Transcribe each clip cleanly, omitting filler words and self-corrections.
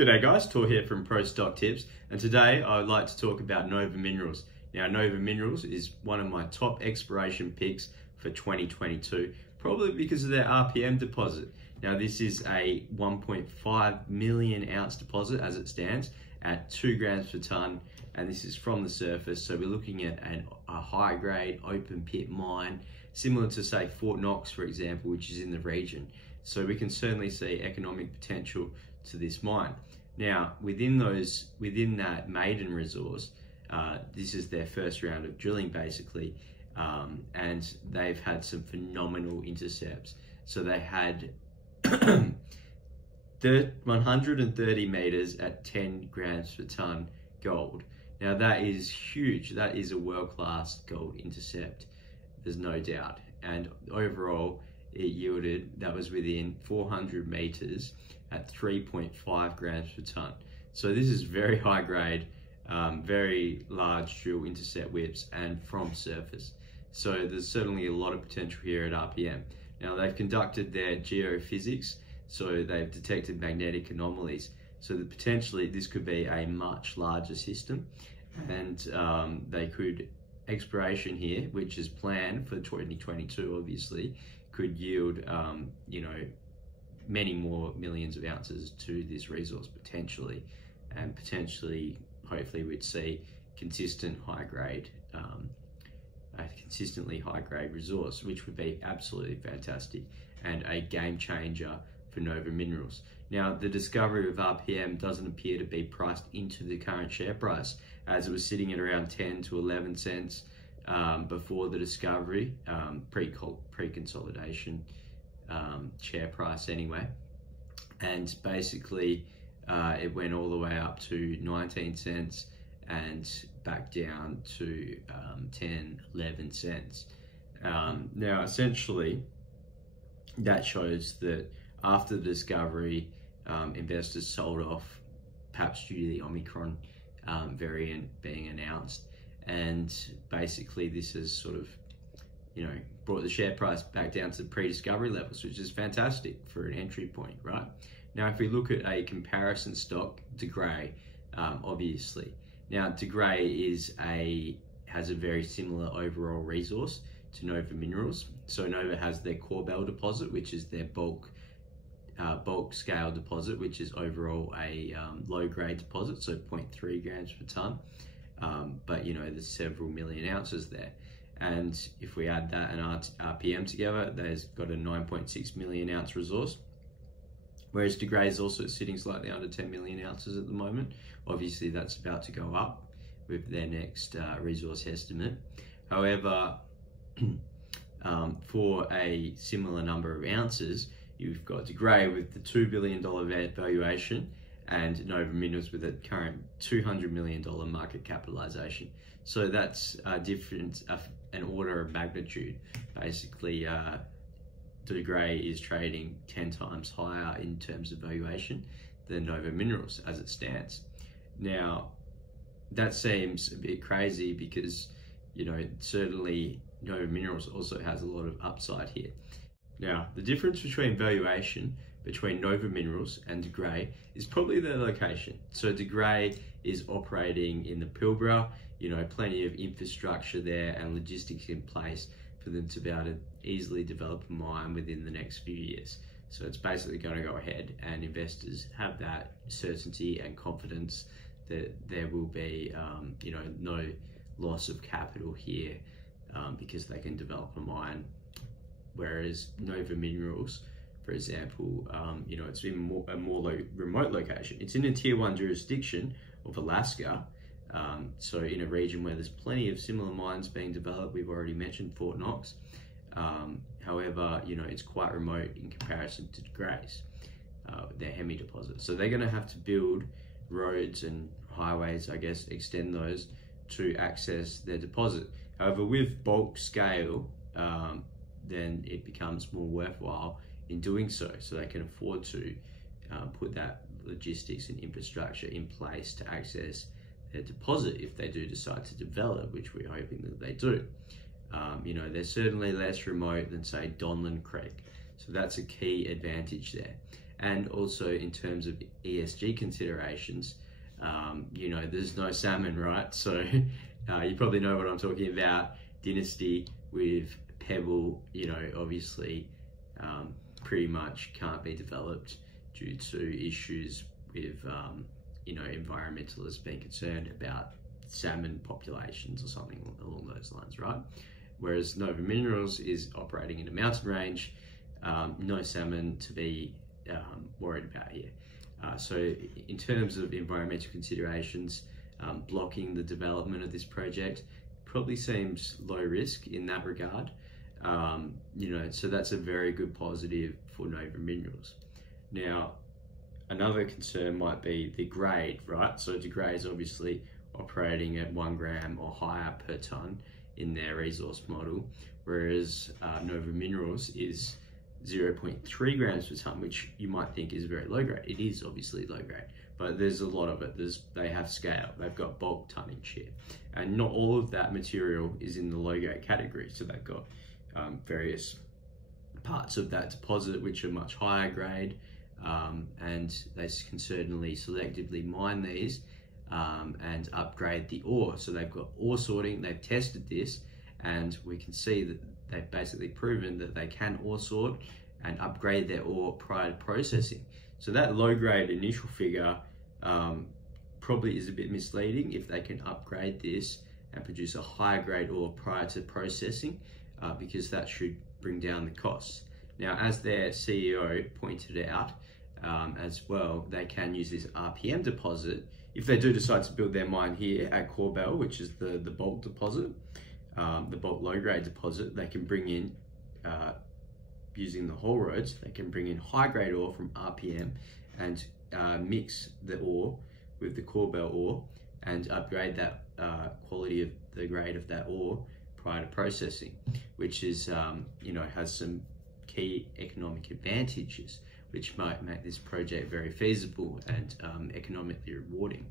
G'day guys, Tor here from Pro Stock Tips, and today I would like to talk about Nova Minerals. Now Nova Minerals is one of my top exploration picks for 2022, probably because of their RPM deposit. Now this is a 1.5 million ounce deposit as it stands at 2 grams per tonne, and this is from the surface, so we're looking at a high grade open pit mine, similar to say Fort Knox for example, which is in the region. So we can certainly see economic potential to this mine. Now, within that maiden resource, this is their first round of drilling basically, and they've had some phenomenal intercepts. So they had 130 meters at 10 grams per tonne gold. Now that is huge. That is a world-class gold intercept, there's no doubt. And overall, it yielded, that was within 400 meters at 3.5 grams per tonne. So this is very high grade, very large drill intercept widths and from surface. So there's certainly a lot of potential here at RPM. Now they've conducted their geophysics, so they've detected magnetic anomalies. So that potentially this could be a much larger system, and they could, exploration here, which is planned for 2022 obviously, could yield many more millions of ounces to this resource potentially, and potentially hopefully we'd see consistent high grade, a consistently high grade resource, which would be absolutely fantastic and a game changer for Nova Minerals. Now the discovery of RPM doesn't appear to be priced into the current share price, as it was sitting at around 10 to 11 cents before the discovery, pre-consolidation share price anyway, and basically it went all the way up to 19 cents and back down to 10, 11 cents. Now essentially that shows that after the discovery, investors sold off, perhaps due to the Omicron variant being announced, and basically this has sort of brought the share price back down to pre-discovery levels, which is fantastic for an entry point, right? Now if we look at a comparison stock, De Grey, obviously. Now De Grey has a very similar overall resource to Nova Minerals. So Nova has their Corbell deposit, which is their bulk scale deposit, which is overall a low grade deposit, so 0.3 grams per tonne. But there's several million ounces there. And if we add that and RPM together, there's got a 9.6 million ounce resource. Whereas De Grey is also sitting slightly under 10 million ounces at the moment. Obviously that's about to go up with their next resource estimate. However, for a similar number of ounces, you've got De Grey with the $2 billion valuation and Nova Minerals with a current $200 million market capitalization. So that's a difference, an order of magnitude. Basically, De Grey is trading 10 times higher in terms of valuation than Nova Minerals as it stands. Now, that seems a bit crazy because, certainly Nova Minerals also has a lot of upside here. Now, the difference between valuation between Nova Minerals and De Grey is probably their location. So De Grey is operating in the Pilbara, plenty of infrastructure there and logistics in place for them to be able to easily develop a mine within the next few years. So it's basically going to go ahead, and investors have that certainty and confidence that there will be, no loss of capital here because they can develop a mine. Whereas Nova Minerals, for example, it's in a more remote location. It's in a tier 1 jurisdiction of Alaska, so in a region where there's plenty of similar mines being developed. We've already mentioned Fort Knox. However, it's quite remote in comparison to De Grey's, their Hemi deposit. So they're going to have to build roads and highways, I guess, extend those to access their deposit. However, with bulk scale, then it becomes more worthwhile in doing so. So they can afford to put that logistics and infrastructure in place to access their deposit if they do decide to develop, which we're hoping that they do. They're certainly less remote than say Donlin Creek. So that's a key advantage there. And also in terms of ESG considerations, you know, there's no salmon, right? So you probably know what I'm talking about. Dynasty with Pebble, you know, obviously pretty much can't be developed due to issues with, you know, environmentalists being concerned about salmon populations or something along those lines, right? Whereas Nova Minerals is operating in a mountain range, no salmon to be worried about here. So in terms of environmental considerations, blocking the development of this project probably seems low risk in that regard. You know, so that's a very good positive for Nova Minerals. Now, another concern might be the grade, right? So De Grey is obviously operating at 1 gram or higher per ton in their resource model, whereas Nova Minerals is 0.3 grams per ton, which you might think is very low grade. It is obviously low grade, but there's a lot of it. They have scale, they've got bulk tonnage here, and not all of that material is in the low grade category. So they've got various parts of that deposit which are much higher grade, and they can certainly selectively mine these and upgrade the ore. So they've got ore sorting, they've tested this, and we can see that they've basically proven that they can ore sort and upgrade their ore prior to processing. So that low grade initial figure probably is a bit misleading if they can upgrade this and produce a higher grade ore prior to processing, because that should bring down the costs. Now, as their CEO pointed out as well, they can use this RPM deposit if they do decide to build their mine here at Korbel, which is the bulk deposit, the bulk low grade deposit. They can bring in, using the haul roads, they can bring in high grade ore from RPM and mix the ore with the Korbel ore and upgrade that quality of the grade of that ore prior to processing, which is, you know, has some key economic advantages, which might make this project very feasible and economically rewarding.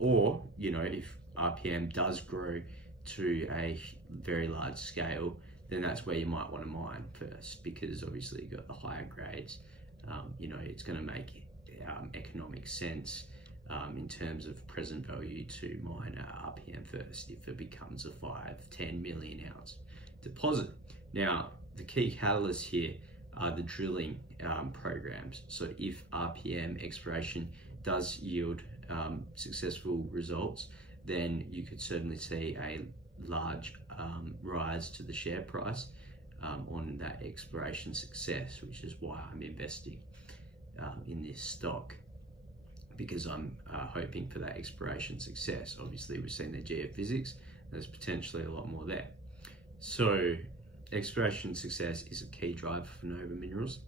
Or, you know, if RPM does grow to a very large scale, then that's where you might want to mine first, because obviously you've got the higher grades. You know, it's going to make economic sense in terms of present value to mine RPM first if it becomes a 5-10 million ounce deposit. Now, the key catalysts here are the drilling programs. So if RPM exploration does yield successful results, then you could certainly see a large rise to the share price on that exploration success, which is why I'm investing in this stock, because I'm hoping for that exploration success. Obviously, we've seen their geophysics, there's potentially a lot more there. So exploration success is a key driver for Nova Minerals.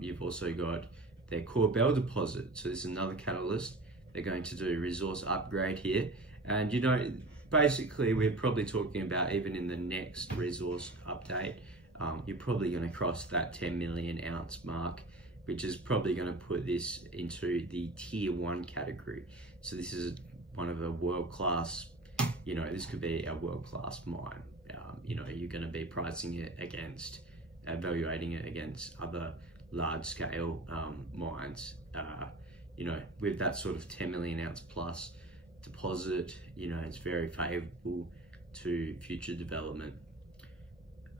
You've also got their Korbel deposit. So this is another catalyst. They're going to do resource upgrade here. And, you know, basically we're probably talking about, even in the next resource update, you're probably going to cross that 10 million ounce mark, which is probably going to put this into the tier 1 category. So this is one of the world-class, you know, this could be a world-class mine. You know, you're going to be pricing it against, evaluating it against other large-scale mines. You know, with that sort of 10 million ounce plus deposit, you know, it's very favorable to future development.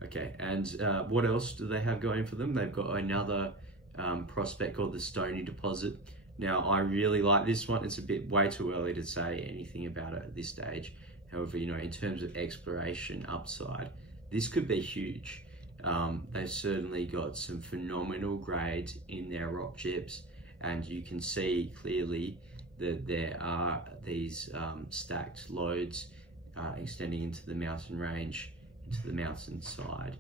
Okay, and what else do they have going for them? They've got another prospect called the Stoney Deposit. Now, I really like this one. It's a bit way too early to say anything about it at this stage. However, you know, in terms of exploration upside, this could be huge. They've certainly got some phenomenal grades in their rock chips, and you can see clearly that there are these stacked lodes extending into the mountain range, into the mountain side,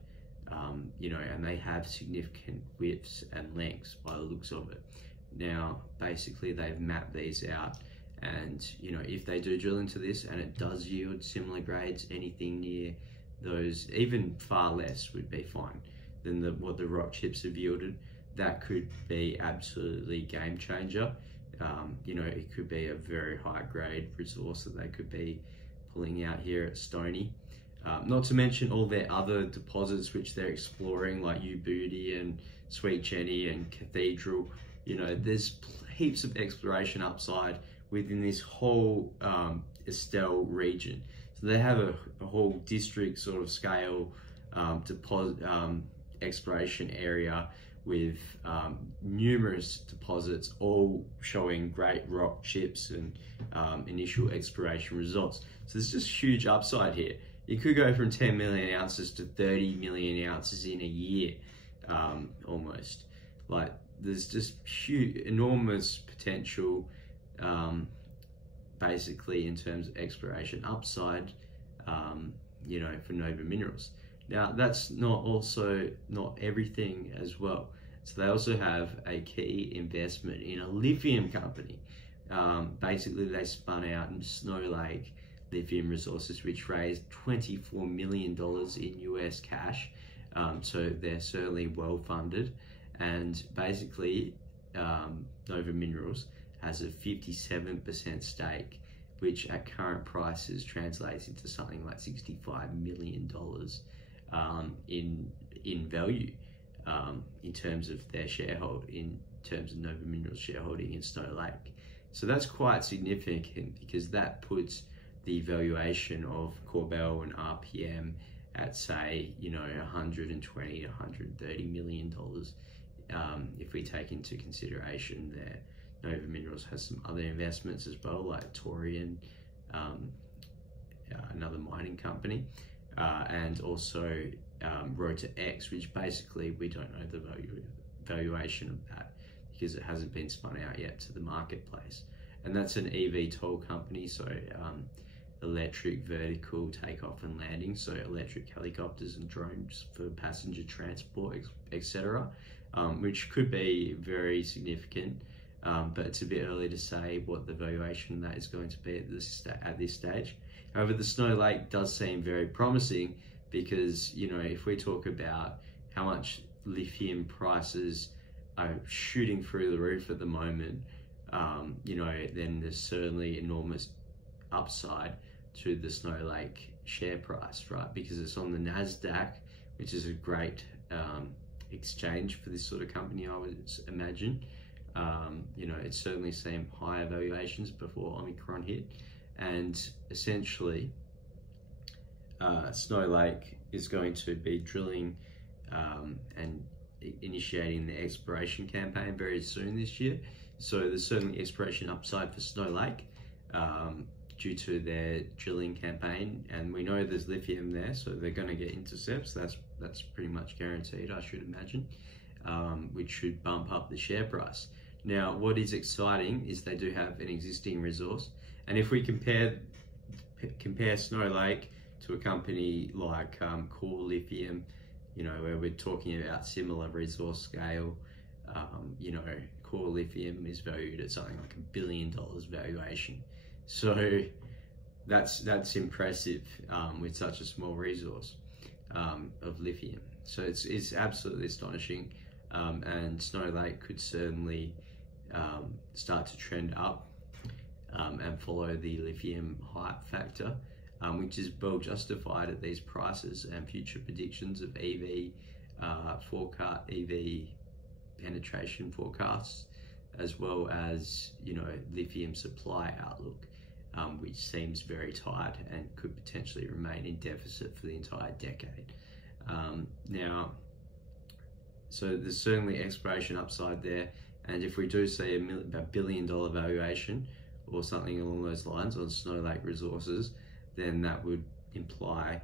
you know, and they have significant widths and lengths by the looks of it. Now, basically, they've mapped these out, and, you know, if they do drill into this and it does yield similar grades, anything near those, even far less would be fine than what the rock chips have yielded. That could be absolutely game changer. You know, it could be a very high grade resource that they could be pulling out here at Stoney. Not to mention all their other deposits which they're exploring, like U-Booty and Sweet Jenny and Cathedral. You know, there's heaps of exploration upside within this whole Estelle region. So they have a whole district sort of scale deposit exploration area with numerous deposits, all showing great rock chips and initial exploration results. So there's just huge upside here. You could go from 10 million ounces to 30 million ounces in a year, almost. Like, there's just huge, enormous potential, basically, in terms of exploration upside, you know, for Nova Minerals. Now, that's not everything as well. So they also have a key investment in a lithium company. Basically, they spun out in Snow Lake Lithium Resources, which raised $24 million in US cash. So they're certainly well funded. And basically, Nova Minerals has a 57% stake, which at current prices translates into something like $65 million in value, in terms of their shareholding, in terms of Nova Minerals shareholding in Snow Lake. So that's quite significant, because that puts the valuation of Korbel and RPM at, say, you know, 120 to 130 million dollars. If we take into consideration that Nova Minerals has some other investments as well, like Torian, another mining company, and also Rota X, which basically we don't know the valuation of that, because it hasn't been spun out yet to the marketplace. And that's an eVTOL company, so electric vertical takeoff and landing, so electric helicopters and drones for passenger transport, etc., which could be very significant, but it's a bit early to say what the valuation of that is going to be at this stage. However, the Snow Lake does seem very promising, because, you know, if we talk about how much lithium prices are shooting through the roof at the moment, you know, then there's certainly enormous upside to the Snow Lake share price, right? Because it's on the NASDAQ, which is a great exchange for this sort of company, I would imagine. You know, it's certainly seen higher valuations before Omicron hit, and essentially Snow Lake is going to be drilling and initiating the exploration campaign very soon this year. So there's certainly exploration upside for Snow Lake due to their drilling campaign, and we know there's lithium there, so they're going to get intercepts. That's pretty much guaranteed, I should imagine, which should bump up the share price. Now, what is exciting is they do have an existing resource, and if we compare Snow Lake to a company like Core Lithium, you know, where we're talking about similar resource scale, you know, Core Lithium is valued at something like $1 billion valuation. So that's impressive with such a small resource of lithium. So it's absolutely astonishing, and Snow Lake could certainly start to trend up and follow the lithium hype factor, which is well justified at these prices, and future predictions of EV penetration forecasts, as well as, you know, lithium supply outlook, which seems very tight and could potentially remain in deficit for the entire decade. Now, so there's certainly exploration upside there, and if we do see a $1 billion valuation or something along those lines on Snow Lake Resources, then that would imply,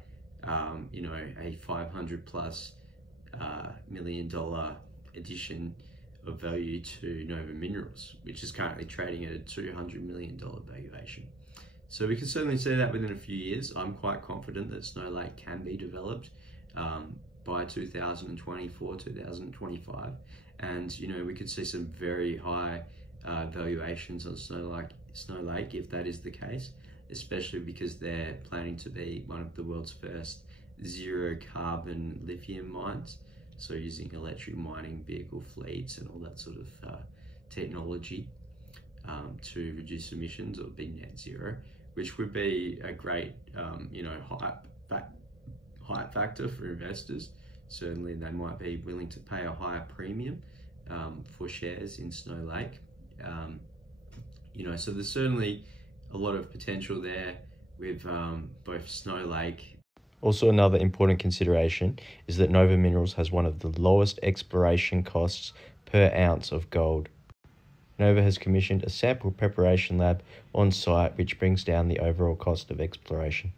you know, a $500+ million addition of value to Nova Minerals, which is currently trading at a $200 million valuation. So we can certainly see that within a few years. I'm quite confident that Snow Lake can be developed by 2024, 2025. And, you know, we could see some very high valuations on Snow Lake if that is the case, especially because they're planning to be one of the world's first zero carbon lithium mines. So using electric mining vehicle fleets and all that sort of technology to reduce emissions or be net zero, which would be a great, you know, hype factor for investors. certainly they might be willing to pay a higher premium for shares in Snow Lake. So there's certainly a lot of potential there with both Snow Lake. Also, another important consideration is that Nova Minerals has one of the lowest exploration costs per ounce of gold. Nova has commissioned a sample preparation lab on site, which brings down the overall cost of exploration.